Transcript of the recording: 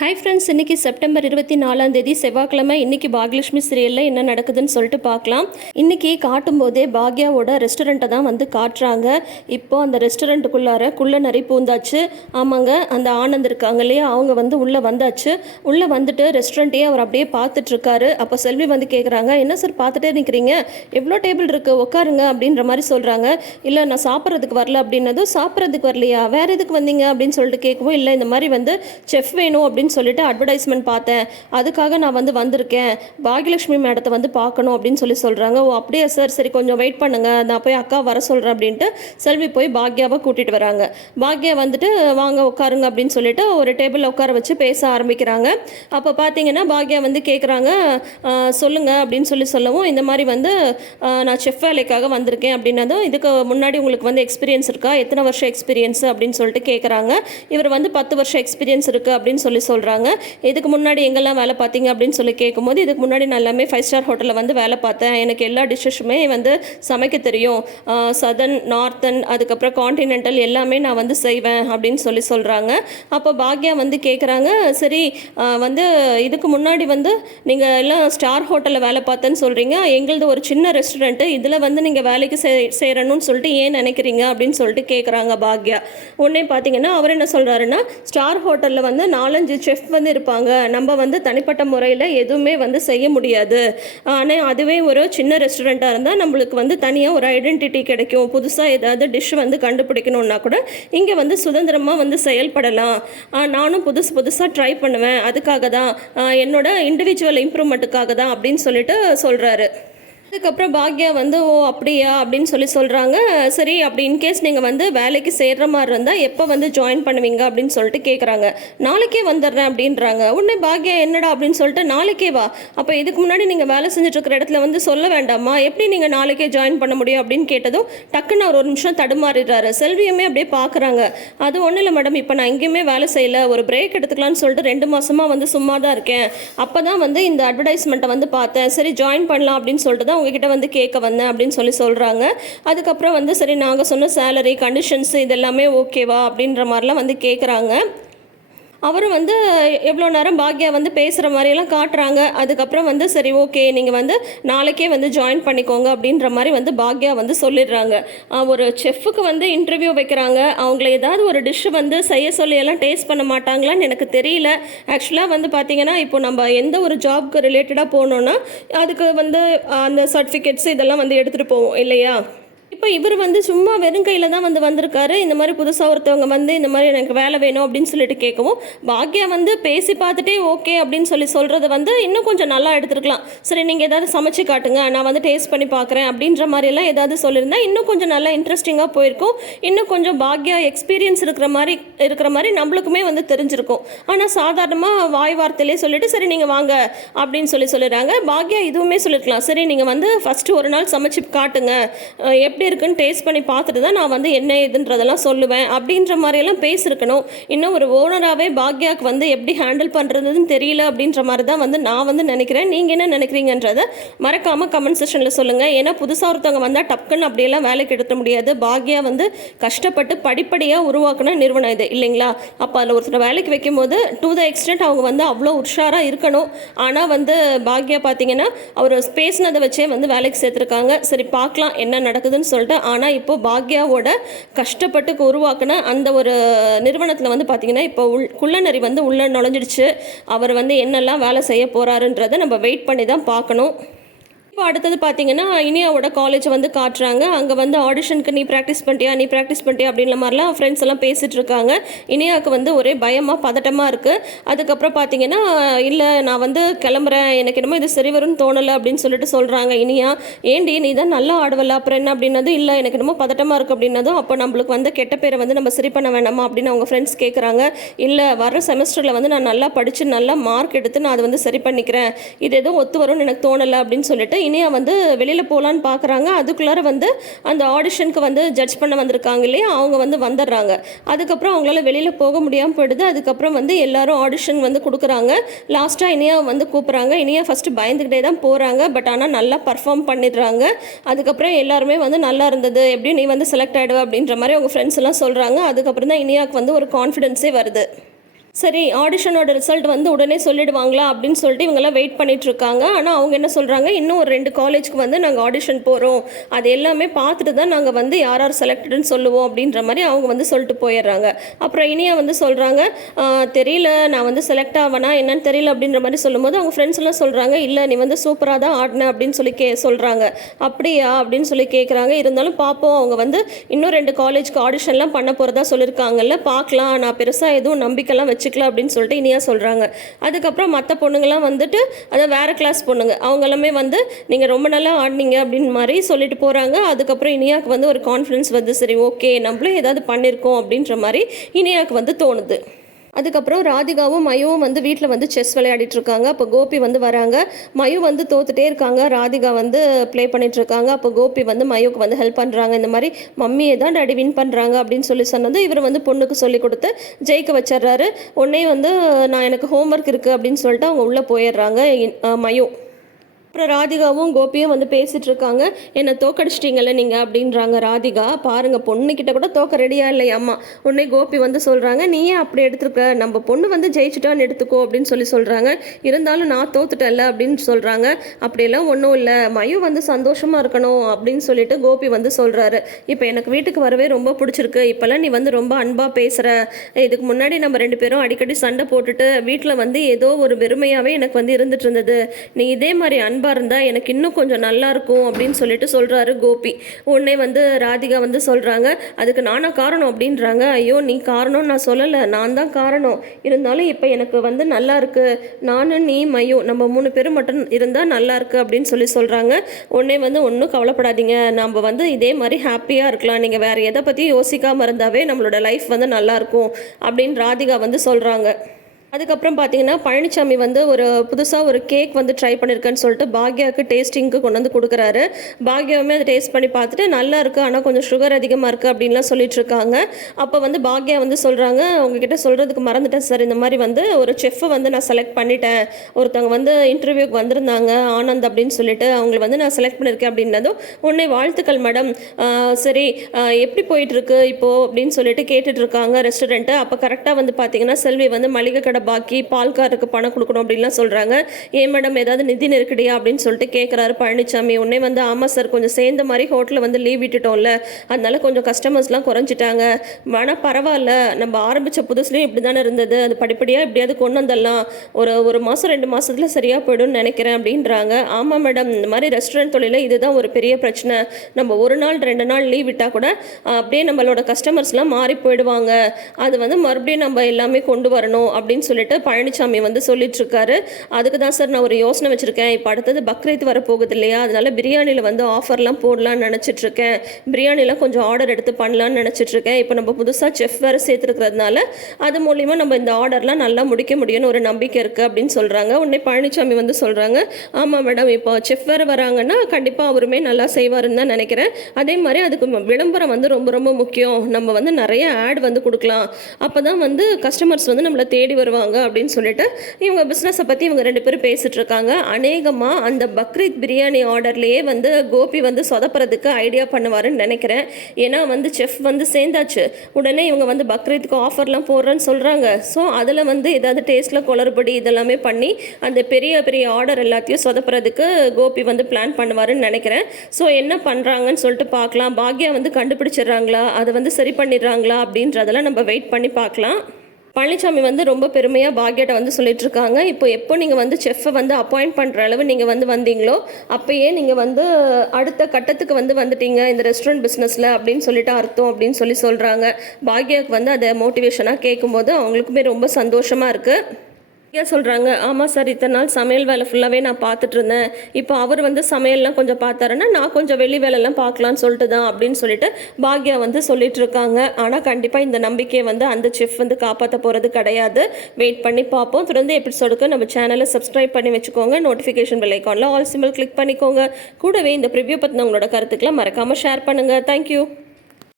Hi friends இன்னைக்கு September இருபத்தி நாலாம் தேதி செவ்வாய்க்கிழமை. இன்னைக்கு பாக்யலட்சுமி சீரியலில் என்ன நடக்குதுன்னு சொல்லிட்டு பார்க்கலாம். இன்றைக்கி காட்டும் போதே பாக்யாவோட ரெஸ்டாரண்ட்டை தான் வந்து காட்டுறாங்க. இப்போ அந்த ரெஸ்டாரண்ட்டுக்குள்ளார குள்ள நரி பூந்தாச்சு. ஆமாங்க அந்த ஆனந்த் இருக்காங்க இல்லையா? அவங்க வந்து உள்ளே வந்தாச்சு. உள்ளே வந்துட்டு ரெஸ்டாரண்ட்டையே அவர் அப்படியே பார்த்துட்ருக்காரு. அப்போ செல்வி வந்து கேட்குறாங்க என்ன சார் பார்த்துட்டே நிற்கிறீங்க எவ்வளோ டேபிள் இருக்குது உட்காருங்க அப்படின்ற மாதிரி சொல்கிறாங்க இல்லை நான் சாப்பிட்றதுக்கு வரல அப்படின்னதும் சாப்பிட்றதுக்கு வரலையா? வேறு எதுக்கு வந்தீங்க? அப்படின்னு சொல்லிட்டு கேட்கவும் இல்லை இந்த மாதிரி வந்து செஃப் வேணும் அப்படின்னு சொல்லிட்டு அட்வர்டைஸ்மெண்ட் பார்த்தேன். அதுக்காக நான் வந்து வந்திருக்கேன். பாகியலட்சுமி மேடத்தை வந்து பார்க்கணும் அப்படின்னு சொல்லி சொல்கிறாங்க ஓ அப்படியே சார் சரி கொஞ்சம் வெயிட் பண்ணுங்க. நான் போய் அக்கா வர சொல்கிறேன் அப்படின்ட்டு செல்வி போய் பாக்யாவை கூட்டிகிட்டு வராங்க. பாக்யா வந்துட்டு வாங்க உட்காருங்க அப்படின்னு சொல்லிட்டு ஒரு டேபிளில் உட்கார வச்சு பேச ஆரம்பிக்கிறாங்க. அப்போ பார்த்தீங்கன்னா பாக்யா வந்து கேட்குறாங்க சொல்லுங்க அப்படின்னு சொல்லி சொல்லவும் இந்த மாதிரி வந்து நான் செஃப் வேலைக்காக வந்திருக்கேன் அப்படின்னதும் இதுக்கு முன்னாடி உங்களுக்கு வந்து எக்ஸ்பீரியன்ஸ் இருக்கா? எத்தனை வருஷம் எக்ஸ்பீரியன்ஸ் அப்படின்னு சொல்லிட்டு கேட்குறாங்க இவர் வந்து பத்து வருஷம் எக்ஸ்பீரியன்ஸ் இருக்குது அப்படின்னு சொல்லி சொல்கிறாங்க இதுக்கு முன்னாடி எங்கெல்லாம் வேலை பார்த்தீங்க? அப்படின்னு சொல்லி கேட்கும்போது இதுக்கு முன்னாடி நான் எல்லாமே ஃபைவ் ஸ்டார் ஹோட்டலில் வந்து வேலை பார்த்தேன். எனக்கு எல்லா டிஷ்ஷஸுமே வந்து சமைக்க தெரியும். சதர்ன் நார்த்தன் அதுக்கப்புறம் காண்டினென்டல் எல்லாமே நான் வந்து செய்வேன் அப்படின்னு சொல்லி சொல்கிறாங்க அப்போ பாக்யா வந்து கேட்குறாங்க சரி வந்து இதுக்கு முன்னாடி வந்து நீங்கள் எல்லாம் ஸ்டார் ஹோட்டலில் வேலை பார்த்தேன்னு சொல்கிறீங்க எங்களது ஒரு சின்ன ரெஸ்டாரண்ட்டு இதில் வந்து நீங்கள் வேலைக்கு சே சேரணும்னு சொல்லிட்டு ஏன் நினைக்கிறீங்க? அப்படின்னு சொல்லிட்டு கேட்குறாங்க பாக்யா. உடனே பார்த்தீங்கன்னா அவர் என்ன சொல்கிறாருன்னா ஸ்டார் ஹோட்டலில் வந்து நாலஞ்சு செஃப் வந்து இருப்பாங்க நம்ம வந்து தனிப்பட்ட முறையில் எதுவுமே வந்து செய்ய முடியாது. ஆனால் அதுவே ஒரு சின்ன ரெஸ்டாரண்ட்டாக இருந்தால் நம்மளுக்கு வந்து தனியாக ஒரு ஐடென்டிட்டி கிடைக்கும். புதுசாக ஏதாவது டிஷ் வந்து கண்டுபிடிக்கணும்னா கூட இங்கே வந்து சுதந்திரமாக வந்து செயல்படலாம். நானும் புதுசு புதுசாக ட்ரை பண்ணுவேன். அதுக்காக தான் என்னோட இண்டிவிஜுவல் இம்ப்ரூவ்மெண்ட்டுக்காக தான் அப்படின்னு சொல்லிட்டு சொல்கிறாரு அதுக்கப்புறம் பாக்யா வந்து ஓ அப்படியா? அப்படின்னு சொல்லி சொல்கிறாங்க சரி அப்படி இன்கேஸ் நீங்கள் வந்து வேலைக்கு சேர்ற மாதிரி இருந்தால் எப்போ வந்து ஜாயின் பண்ணுவீங்க? அப்படின்னு சொல்லிட்டு கேட்குறாங்க நாளைக்கே வந்துடுறேன் அப்படின்றாங்க. உடனே பாக்யா என்னடா? அப்படின்னு சொல்லிட்டு நாளைக்கே வா. அப்போ இதுக்கு முன்னாடி நீங்கள் வேலை செஞ்சுட்ருக்கிற இடத்துல வந்து சொல்ல வேண்டாமா? எப்படி நீங்கள் நாளைக்கே ஜாயின் பண்ண முடியும்? அப்படின்னு கேட்டதும் டக்குன்னு அவர் ஒரு நிமிஷம் தடுமாறிடுறாரு. செல்வியுமே அப்படியே பார்க்குறாங்க அது ஒன்றும் இல்லை மேடம். இப்போ நான் எங்கேயுமே வேலை செய்யலை. ஒரு பிரேக் எடுத்துக்கலாம்னு சொல்லிட்டு ரெண்டு மாதமாக வந்து சும்மா தான் இருக்கேன். அப்போ தான் வந்து இந்த அட்வர்டைஸ்மெண்ட்டை வந்து பார்த்தேன். சரி ஜாயின் பண்ணலாம் அப்படின்னு சொல்லிட்டு தான் உங்ககிட்ட வந்து கேட்க வந்தேன் அப்படின்னு சொல்லி சொல்கிறாங்க அதுக்கப்புறம் வந்து சரி நாங்கள் சொன்ன சேலரி கண்டிஷன்ஸ் இதெல்லாமே ஓகேவா அப்படின்ற மாதிரிலாம் வந்து கேட்குறாங்க அவரும் வந்து எவ்வளோ நேரம் பாக்யா வந்து பேசுகிற மாதிரியெல்லாம் காட்டுறாங்க. அதுக்கப்புறம் வந்து சரி ஓகே நீங்கள் வந்து நாளைக்கே வந்து ஜாயின் பண்ணிக்கோங்க அப்படின்ற மாதிரி வந்து பாக்யா வந்து சொல்லிடுறாங்க. ஒரு செஃப்புக்கு வந்து இன்டர்வியூ வைக்கிறாங்க. அவங்கள ஏதாவது ஒரு டிஷ் வந்து செய்ய சொல்லி எல்லாம் டேஸ்ட் பண்ண மாட்டாங்களான்னு எனக்கு தெரியல. ஆக்சுவலாக வந்து பார்த்தீங்கன்னா இப்போ நம்ம எந்த ஒரு ஜாப்க்கு ரிலேட்டடாக போனோன்னா அதுக்கு வந்து அந்த சர்டிஃபிகேட்ஸ் இதெல்லாம் வந்து எடுத்துகிட்டு போவோம் இல்லையா? இப்போ இவர் வந்து சும்மா வெறும் கையில் தான் வந்து வந்திருக்காரு. இந்த மாதிரி புதுசாக ஒருத்தவங்க வந்து இந்த மாதிரி எனக்கு வேலை வேணும் அப்படின்னு சொல்லிட்டு கேட்கவும் பாக்யா வந்து பேசி பார்த்துட்டே ஓகே அப்படின்னு சொல்லி சொல்கிறத வந்து இன்னும் கொஞ்சம் நல்லா எடுத்துருக்கலாம். சரி நீங்கள் ஏதாவது சமைச்சு காட்டுங்க நான் வந்து டேஸ்ட் பண்ணி பார்க்குறேன் அப்படின்ற மாதிரிலாம் ஏதாவது சொல்லியிருந்தா இன்னும் கொஞ்சம் நல்லா இன்ட்ரெஸ்டிங்காக போயிருக்கும். இன்னும் கொஞ்சம் பாக்யா எக்ஸ்பீரியன்ஸ் இருக்கிற மாதிரி இருக்கிற மாதிரி நம்மளுக்குமே வந்து தெரிஞ்சிருக்கும். ஆனால் சாதாரணமாக வாய் வார்த்தையிலே சொல்லிட்டு சரி நீங்கள் வாங்க அப்படின்னு சொல்லி சொல்லிடுறாங்க. பாக்யா இதுவுமே சொல்லியிருக்கலாம் சரி நீங்கள் வந்து ஃபஸ்ட்டு ஒரு நாள் சமைச்சு காட்டுங்க. எப்படி இருக்குன்னு டேஸ்ட் பண்ணி பார்த்துட்டு தான் நான் வந்து என்ன ஏதுன்றதெல்லாம் சொல்லுவேன் அப்படின்ற மாதிரியெல்லாம் பேசியிருக்கணும். இன்னும் ஒரு ஓனராகவே பாக்யாவுக்கு வந்து எப்படி ஹேண்டில் பண்ணுறதுன்னு தெரியல அப்படின்ற மாதிரி தான் வந்து நான் வந்து நினைக்கிறேன். நீங்கள் என்ன நினைக்கிறீங்கன்றதை மறக்காமல் கமெண்ட் செஷனில் சொல்லுங்கள் ஏன்னா புதுசாக ஒருத்தவங்க வந்தால் டக்குன்னு அப்படியெல்லாம் வேலைக்கு எடுத்த முடியாது. பாக்யா வந்து கஷ்டப்பட்டு படிப்படியாக உருவாக்குன நிறுவனம் இது இல்லைங்களா? அப்போ அதில் ஒருத்தர் வேலைக்கு வைக்கும்போது டு த எக்ஸ்டென்ட் அவங்க வந்து அவ்வளோ உஷாராக இருக்கணும். ஆனால் வந்து பாக்யா பார்த்தீங்கன்னா அவர் பேசினதை வச்சே வந்து வேலைக்கு சேர்த்துருக்காங்க. சரி பார்க்கலாம் என்ன நடக்குதுன்னு சொல்லிட்டு ஆனால் இப்போ பாக்யாவோட கஷ்டப்பட்டு உருவாக்கின அந்த ஒரு நிறுவனத்தில் வந்து பார்த்தீங்கன்னா இப்போ உள் குள்ளநரி வந்து உள்ளே நுழைஞ்சிடுச்சு. அவர் வந்து என்னெல்லாம் வேலை செய்ய போகிறாருன்றதை நம்ம வெயிட் பண்ணி தான் பார்க்கணும். இப்போ அடுத்தது பார்த்தீங்கன்னா இனியாவோட காலேஜ் வந்து காட்டுறாங்க. அங்கே வந்து ஆடிஷனுக்கு நீ ப்ராக்டிஸ் பண்ணிட்டியா நீ ப்ராக்டிஸ் பண்ணிட்டியா அப்படின்ற மாதிரிலாம் ஃப்ரெண்ட்ஸ் எல்லாம் பேசிகிட்டு இருக்காங்க. இனியாவுக்கு வந்து ஒரே பயமாக பதட்டமாக இருக்குது அதுக்கப்புறம் பார்த்தீங்கன்னா இல்லை நான் வந்து கிளம்புறேன். எனக்கு என்னமோ இது சரி வரும்னு தோணலை அப்படின்னு சொல்லிட்டு சொல்கிறாங்க இனியா. ஏண்டி நீ தான் நல்லா ஆடுவல அப்புறம் என்ன அப்படின்னது இல்லை. எனக்கு என்னமோ பதட்டமாக இருக்குது அப்படின்னதும் அப்போ நம்மளுக்கு வந்து கெட்ட பேரை வந்து நம்ம சரி பண்ண வேணாமா அப்படின்னு அவங்க ஃப்ரெண்ட்ஸ் கேட்குறாங்க இல்லை வர செமஸ்டரில் வந்து நான் நல்லா படித்து நல்லா மார்க் எடுத்து நான் அதை வந்து சரி பண்ணிக்கிறேன். இது எதுவும் ஒத்து வரும்னு எனக்கு தோணலை அப்படின்னு சொல்லிட்டு இனியா வந்து வெளியில் போகலான்னு பார்க்குறாங்க அதுக்குள்ளார வந்து அந்த ஆடிஷனுக்கு வந்து ஜட்ஜ் பண்ண வந்திருக்காங்க இல்லையா? அவங்க வந்து வந்துடுறாங்க. அதுக்கப்புறம் அவங்களால வெளியில் போக முடியாமல் போயிடுது. அதுக்கப்புறம் வந்து எல்லாரும் ஆடிஷன் வந்து கொடுக்குறாங்க. லாஸ்ட்டாக இனியா வந்து கூப்பிட்றாங்க. இனியா ஃபஸ்ட்டு பயந்துக்கிட்டே தான் போகிறாங்க பட் ஆனால் நல்லா பர்ஃபார்ம் பண்ணிடுறாங்க. அதுக்கப்புறம் எல்லாருமே வந்து நல்லா இருந்தது. எப்படியும் நீ வந்து செலக்ட் ஆகிடுவ அப்படின்ற மாதிரி அவங்க ஃப்ரெண்ட்ஸ் எல்லாம் சொல்கிறாங்க அதுக்கப்புறம் தான் இனியாவுக்கு வந்து ஒரு கான்ஃபிடென்ஸே வருது. சரி ஆடிஷனோட ரிசல்ட் வந்து உடனே சொல்லிடுவாங்களா அப்படின்னு சொல்லிட்டு இவங்கெல்லாம் வெயிட் பண்ணிட்டு இருக்காங்க ஆனால் அவங்க என்ன சொல்கிறாங்க இன்னும் ஒரு ரெண்டு காலேஜ்க்கு வந்து நாங்கள் ஆடிஷன் போகிறோம் அது எல்லாமே பார்த்துட்டு தான் நாங்கள் வந்து யார் யார் செலக்டட்னு சொல்லுவோம் அப்படின்ற மாதிரி அவங்க வந்து சொல்லிட்டு போயிடுறாங்க. அப்புறம் இனியா வந்து சொல்கிறாங்க தெரியல நான் வந்து செலக்ட் ஆவேனா? என்னன்னு தெரியல அப்படின்ற மாதிரி சொல்லும்போது அவங்க ஃப்ரெண்ட்ஸ் எல்லாம் சொல்கிறாங்க இல்லை நீ வந்து சூப்பராக தான் ஆடின அப்படின்னு சொல்லி கே சொல்கிறாங்க அப்படியா? அப்படின்னு சொல்லி கேட்குறாங்க இருந்தாலும் பார்ப்போம் அவங்க வந்து இன்னும் ரெண்டு காலேஜ்க்கு ஆடிஷன்லாம் பண்ண போகிறதா சொல்லியிருக்காங்கல்ல பார்க்கலாம். நான் பெருசாக எதுவும் நம்பிக்கைலாம் வச்சு வச்சுக்கல அப்படின்னு சொல்லிட்டு இனியா சொல்கிறாங்க அதுக்கப்புறம் மற்ற பொண்ணுங்கலாம் வந்துட்டு அதை வேறு கிளாஸ் பொண்ணுங்க அவங்க எல்லாமே வந்து நீங்கள் ரொம்ப நல்லா ஆடினீங்க அப்படின்னு மாதிரி சொல்லிட்டு போகிறாங்க அதுக்கப்புறம் இனியாவுக்கு வந்து ஒரு கான்ஃபிடன்ஸ் வந்து சரி ஓகே நம்மளும் ஏதாவது பண்ணியிருக்கோம் அப்படின்ற மாதிரி இனியாவுக்கு வந்து தோணுது. அதுக்கப்புறம் ராதிகாவும் மயுவும் வந்து வீட்டில் வந்து செஸ் விளையாடிட்டு இருக்காங்க அப்போ கோபி வந்து வராங்க. மயு வந்து தோத்துட்டே இருக்காங்க. ராதிகா வந்து ப்ளே பண்ணிட்டு இருக்காங்க அப்போ கோபி வந்து மயுக்கு வந்து ஹெல்ப் பண்ணுறாங்க இந்த மாதிரி மம்மியை தான் டாடி வின் பண்ணுறாங்க அப்படின்னு சொல்லி சொன்னது இவர் வந்து பொண்ணுக்கு சொல்லி கொடுத்து ஜெயிக்க வச்சிடுறாரு. உடனே வந்து நான் எனக்கு ஹோம்ஒர்க் இருக்குது அப்படின்னு சொல்லிட்டு அவங்க உள்ளே போயிடுறாங்க. மயு. அப்புறம் ராதிகாவும் கோபியும் வந்து பேசிட்டு இருக்காங்க என்னை தோக்கடிச்சிட்டீங்கல்ல நீங்கள் அப்படின்றாங்க ராதிகா. பாருங்க பொண்ணுக்கிட்ட கூட தோக்க ரெடியா இல்லையா அம்மா. உடனே கோபி வந்து சொல்கிறாங்க நீயே அப்படி எடுத்துருக்க? நம்ம பொண்ணு வந்து ஜெயிச்சுட்டான்னு எடுத்துக்கோ அப்படின்னு சொல்லி சொல்கிறாங்க இருந்தாலும் நான் தோத்துட்டேன்ல அப்படின்னு சொல்கிறாங்க அப்படியெல்லாம் ஒன்றும் இல்லை. மயு வந்து சந்தோஷமாக இருக்கணும் அப்படின்னு சொல்லிட்டு கோபி வந்து சொல்கிறாரு இப்போ எனக்கு வீட்டுக்கு வரவே ரொம்ப பிடிச்சிருக்கு. இப்போல்லாம் நீ வந்து ரொம்ப அன்பாக பேசுகிற இதுக்கு முன்னாடி நம்ம ரெண்டு பேரும் அடிக்கடி சண்டை போட்டுட்டு வீட்டில் வந்து ஏதோ ஒரு வெறுமையாகவே எனக்கு வந்து இருந்துட்டு இருந்தது. நீ இதே மாதிரி அன்பாக இருந்தால் எனக்கு இன்னும் கொஞ்சம் நல்லா இருக்கும் அப்படின்னு சொல்லிட்டு சொல்கிறாரு கோபி. உடனே வந்து ராதிகா வந்து சொல்கிறாங்க அதுக்கு நானா காரணம்? அப்படின்றாங்க. ஐயோ நீ காரணம் நான் சொல்லலை. நான் தான் காரணம். இருந்தாலும் இப்போ எனக்கு வந்து நல்லா இருக்கு. நானும் நீ மயு நம்ம மூணு பேரும் மட்டும் இருந்தால் நல்லா இருக்கு அப்படின்னு சொல்லி சொல்கிறாங்க உடனே வந்து ஒன்றும் கவலைப்படாதீங்க. நம்ம வந்து இதே மாதிரி ஹாப்பியாக இருக்கலாம். நீங்கள் வேறு எதை பற்றியும் யோசிக்காமல் இருந்தாவே நம்மளோட லைஃப் வந்து நல்லா இருக்கும் அப்படின்னு ராதிகா வந்து சொல்கிறாங்க அதுக்கப்புறம் பார்த்தீங்கன்னா பழனிசாமி வந்து ஒரு புதுசாக ஒரு கேக் வந்து ட்ரை பண்ணியிருக்கேன்னு சொல்லிட்டு பாக்யாவுக்கு டேஸ்டிங்க்கு கொண்டு வந்து கொடுக்குறாரு. பாக்யாவுமே அதை டேஸ்ட் பண்ணி பார்த்துட்டு நல்லா இருக்குது ஆனால் கொஞ்சம் சுகர் அதிகமாக இருக்குது அப்படின்லாம் சொல்லிட்டு இருக்காங்க. அப்போ வந்து பாக்யா வந்து சொல்கிறாங்க உங்ககிட்ட சொல்கிறதுக்கு மறந்துட்டேன் சார். இந்த மாதிரி வந்து ஒரு செஃப்பை வந்து நான் செலக்ட் பண்ணிட்டேன். ஒருத்தவங்க வந்து இன்டர்வியூக்கு வந்திருந்தாங்க ஆனந்த் அப்படின்னு சொல்லிட்டு அவங்கள வந்து நான் செலக்ட் பண்ணியிருக்கேன் அப்படின்னதும் உன்னை வாழ்த்துக்கள் மேடம் சரி எப்படி போயிட்டுருக்கு இப்போது அப்படின்னு சொல்லிட்டு கேட்டுட்ருக்காங்க ரெஸ்டாரண்ட்டு அப்போ கரெக்டாக வந்து பார்த்தீங்கன்னா செல்வி வந்து மளிகை கடை பாக்கி பால்காரருக்கு பணம் கொடுக்கணும் அப்படின்லாம் சொல்கிறாங்க ஏன் மேடம் ஏதாவது நிதி நெருக்கடியா அப்படின்னு சொல்லிட்டு கேட்குறாரு பழனிசாமி உடனே வந்து ஆமாம் சார் கொஞ்சம் சேர்ந்த மாதிரி ஹோட்டலில் வந்து லீவ் விட்டுட்டோம்ல. அதனால கொஞ்சம் கஸ்டமர்ஸ்லாம் குறைஞ்சிட்டாங்க. ஆனால் பரவாயில்ல நம்ம ஆரம்பித்த புதுசுலேயும் இப்படி தானே இருந்தது. அது படிப்படியாக எப்படியாவது கொண்டு வந்துடலாம். ஒரு ஒரு மாதம் ரெண்டு மாதத்துல சரியாக போயிடும்னு நினைக்கிறேன் அப்படின்றாங்க. ஆமாம் மேடம் இந்த மாதிரி ரெஸ்டாரண்ட் தொழிலில் இதுதான் ஒரு பெரிய பிரச்சனை. நம்ம ஒரு நாள் ரெண்டு நாள் லீவ் விட்டால் கூட அப்படியே நம்மளோட கஸ்டமர்ஸ்லாம் மாறி போயிடுவாங்க. அது வந்து மறுபடியும் நம்ம எல்லாமே கொண்டு வரணும் அப்படின்னு சொல்லிட்டு பழனிசாமி வந்து சொல்லிட்டு இருக்காரு அதுக்கு தான் சார் நான் ஒரு யோசனை வச்சுருக்கேன். இப்போ அடுத்தது பக்ரீத் வரப்போகுது இல்லையா? அதனால பிரியாணியில் வந்து ஆஃபர்லாம் போடலாம்னு நினச்சிட்டு இருக்கேன் பிரியாணிலாம் கொஞ்சம் ஆர்டர் எடுத்து பண்ணலாம்னு நினச்சிட்டு இருக்கேன் இப்போ நம்ம புதுசாக செஃப் வேறு சேர்த்துருக்கிறதுனால அது மூலிமா நம்ம இந்த ஆர்டர்லாம் நல்லா முடிக்க முடியும்னு ஒரு நம்பிக்கை இருக்குது அப்படின்னு சொல்கிறாங்க உடனே பழனிசாமி வந்து சொல்கிறாங்க ஆமாம் மேடம் இப்போ செஃப் வேறு வராங்கன்னா கண்டிப்பாக அவருமே நல்லா செய்வாருன்னு தான் நினைக்கிறேன். அதே மாதிரி அதுக்கு விளம்பரம் வந்து ரொம்ப ரொம்ப முக்கியம். நம்ம வந்து நிறைய ஆட் வந்து கொடுக்கலாம். அப்போ தான் வந்து கஸ்டமர்ஸ் வந்து நம்மளை தேடி வருவாங்க. அப்படின்னு சொல்லிட்டு இவங்க பிஸ்னஸை பற்றி இவங்க ரெண்டு பேரும் பேசிகிட்டு இருக்காங்க. அநேகமாக அந்த பக்ரீத் பிரியாணி ஆர்டர்லேயே வந்து கோபி வந்து சொதப்புறதுக்கு ஐடியா பண்ணுவாருன்னு நினைக்கிறேன். ஏன்னா வந்து செஃப் வந்து சேர்ந்தாச்சு. உடனே இவங்க வந்து பக்ரீத்துக்கு ஆஃபர்லாம் போடுறேன்னு சொல்கிறாங்க ஸோ அதில் வந்து ஏதாவது டேஸ்ட்டில் குளறுபடி இதெல்லாமே பண்ணி அந்த பெரிய பெரிய ஆர்டர் எல்லாத்தையும் சொதப்புறதுக்கு கோபி வந்து பிளான் பண்ணுவாருன்னு நினைக்கிறேன். ஸோ என்ன பண்ணுறாங்கன்னு சொல்லிட்டு பார்க்கலாம். பாக்யா வந்து கண்டுபிடிச்சிடுறாங்களா? அதை வந்து சரி பண்ணிடுறாங்களா? அப்படின்றதெல்லாம் நம்ம வெயிட் பண்ணி பார்க்கலாம். பழனிசாமி வந்து ரொம்ப பெருமையாக பாக்யாட்ட வந்து சொல்லிட்டு இருக்காங்க இப்போ எப்போ நீங்கள் வந்து செஃப்பை வந்து அப்பாயிண்ட் பண்ணுற அளவு நீங்கள் வந்து வந்தீங்களோ அப்பயே நீங்கள் வந்து அடுத்த கட்டத்துக்கு வந்து வந்துட்டீங்க இந்த ரெஸ்டாரண்ட் பிஸ்னஸில் அப்படின்னு சொல்லிட்டு அர்த்தம் அப்படின்னு சொல்லி சொல்கிறாங்க பாக்யாவுக்கு வந்து அதை மோட்டிவேஷனாக கேட்கும்போது அவங்களுக்குமே ரொம்ப சந்தோஷமாக இருக்குது ஐயா சொல்கிறாங்க ஆமாம் சார் இத்தனை நாள் சமையல் வேலை ஃபுல்லாகவே நான் பார்த்துட்டு இருந்தேன். இப்போ அவர் வந்து சமையல்லாம் கொஞ்சம் பார்த்தாருன்னா நான் கொஞ்சம் வெளி வேலைலாம் பார்க்கலான்னு சொல்லிட்டு தான் அப்படின்னு சொல்லிட்டு பாக்யா வந்து சொல்லிட்டு இருக்காங்க. ஆனால் கண்டிப்பாக இந்த நம்பிக்கையை வந்து அந்த செஃப் வந்து காப்பாற்ற போகிறது கிடையாது. வெயிட் பண்ணி பார்ப்போம். தொடர்ந்து எபிசோடுக்கு நம்ம சேனலை சப்ஸ்கிரைப் பண்ணி வச்சுக்கோங்க. நோட்டிஃபிகேஷன் பெல் ஐக்கானில் ஆல் சிம்பிள் கிளிக் பண்ணிக்கோங்க. கூடவே இந்த ப்ரிவ்யூ பற்றின உங்களோட கருத்துக்களை மறக்காமல் ஷேர் பண்ணுங்கள் தேங்க்யூ